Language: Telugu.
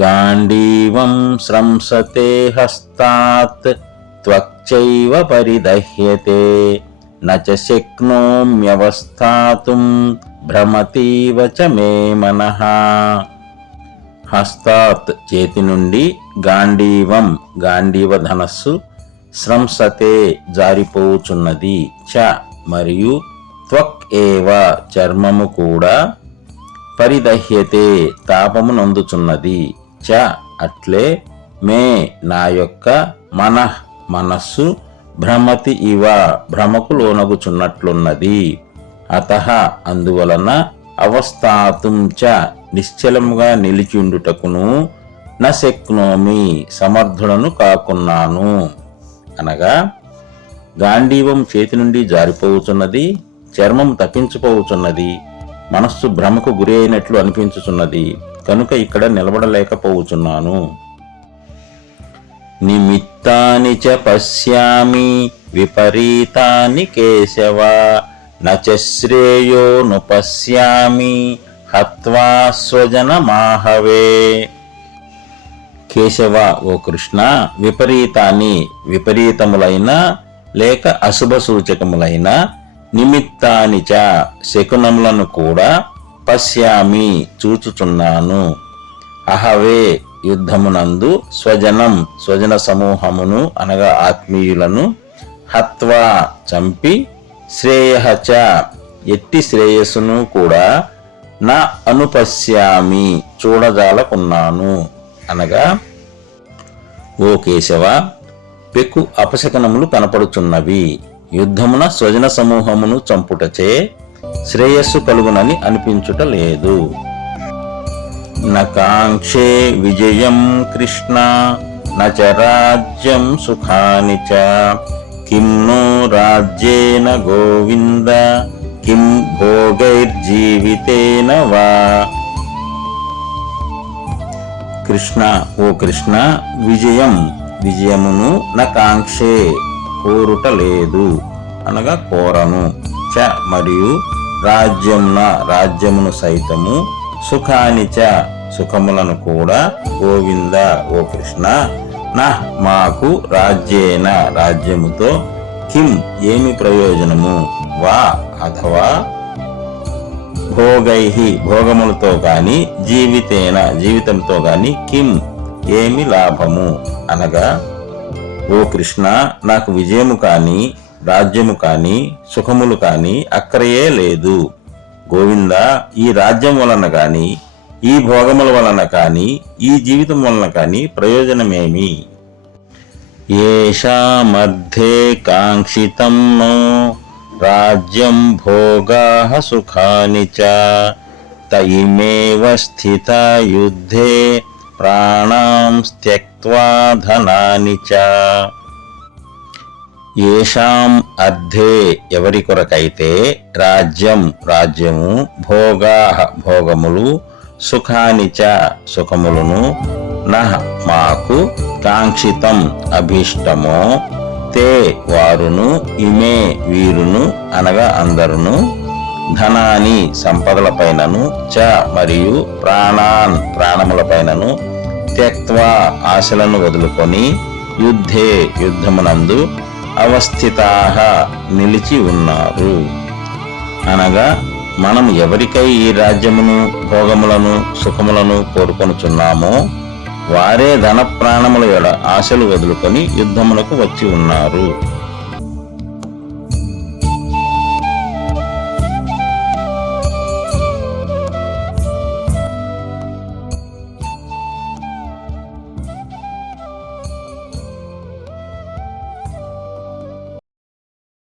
గాండీవం స్రంసతే హస్తాత్ త్వక్చైవ పరిదహ్యతే నచ శక్నోమ్యవస్థాతుం భ్రమతీవ చ మే మనః. హస్తాత్ చేతి నుండి, గాండీవం గాండీవ ధనస్సు, స్రంసతే జారిపోవుచున్నది, చ మరియు, త్వక్ ఏవ చర్మము కూడా, పరిదహ్యతే తాపము నందుచున్నది, చ అట్లే, మే నా యొక్క, మనః మనస్సు, భ్రమతి ఇవ భ్రమకు లోనగుచున్నట్లున్నది. అతః అందువలన, అవస్థాతుం చ నిశ్చలముగా నిలిచిండుటకును, న శక్నోమి సమర్థుడను కాకున్నాను. అనగా గాండీవం చేతి నుండి జారిపోవుచున్నది, చర్మం తప్పించిపోవుచున్నది, మనస్సు భ్రమకు గురి అయినట్లు అనిపించుచున్నది, కనుక ఇక్కడ నిలబడలేకపోవుచున్నాను. నిమిత్తాని చ పశ్యామి విపరీతాని కేశవ నచ శ్రేయోను పశ్యామి హత్వా స్వజనమాహవే. కేశవ ఓ కృష్ణ, విపరీతాన్ని విపరీతములైన లేక అశుభ సూచకములైన, నిమిత్తాని చ శకునములను కూడా, పశ్యామి చూచుచున్నాను, అహవే యుద్ధమునందు, స్వజనం స్వజన సమూహమును అనగా ఆత్మీయులను, హత్వా చంపి, శ్రేయః చ ఎట్టి శ్రేయస్సును కూడా, నా అనుపశ్యామి చూడజాలకున్నాను. అనగా ఓ కేశవ, పెక్కు అపశకనములు కనపడుచున్నవి, యుద్ధమున స్వజన సమూహమును చంపుటచే శ్రేయస్సు కలుగునని అనిపించుట లేదు. నకాంక్షే విజయం కృష్ణ నచ రాజ్యం సుఖాని చ కిం నో రాజ్యేన గోవింద కిం భోగైర్జీవితేన వా. కృష్ణ ఓ కృష్ణ, విజయమును నకాంక్షే కోరుట లేదు అనగా కోరను, చ మరియు రాజ్యమును సైతము, సుఖాని చ సుఖములను కూడా, గోవింద ఓ కృష్ణ, నా మాకు రాజ్యేన రాజ్యముతో, కిం ఏమి ప్రయోజనము, వా అథవా, భోగైహి భోగములతో గాని, జీవితేన జీవితంతో గాని, కిం ఏమి లాభము. అనగా ఓ కృష్ణ, నాకు విజయము కాని, రాజ్యము కాని, సుఖములు కాని అక్కరయే లేదు. గోవింద, ఈ రాజ్యం వలన కాని, ఈ భోగముల వలన కాని, ఈ జీవితం వలన కాని ప్రయోజనమేమి. ఏషామర్థే కాంక్షితం నో రాజ్యం భోగాః సుఖాని చ తయిమేవ స్థితా యుద్ధే ప్రాణాం త్యక్త్వా ధనాని చ. ఏషాం అర్థే ఎవరి కొరకైతే, రాజ్యము, భోగాః భోగములు, సుఖాని చ సుఖములను, నః మాకు, కాంక్షితం అభీష్టమో, తే వారును, ఇమే వీరును అనగా అందరును, ధనాని సంపదలపైనను, చ మరియు ప్రాణాన్ ప్రాణములపైనను, త్యక్త్వా ఆశలను వదులుకొని, యుద్ధే యుద్ధమునందు, అవస్థితాః నిలిచి ఉన్నారు. అనగా మనం ఎవరికై ఈ రాజ్యమును, భోగములను, సుఖములను కోరుకొనుచున్నామో వారే ధన ప్రాణముల యొడ ఆశలు వదులుకొని యుద్ధమునకు వచ్చి ఉన్నారు.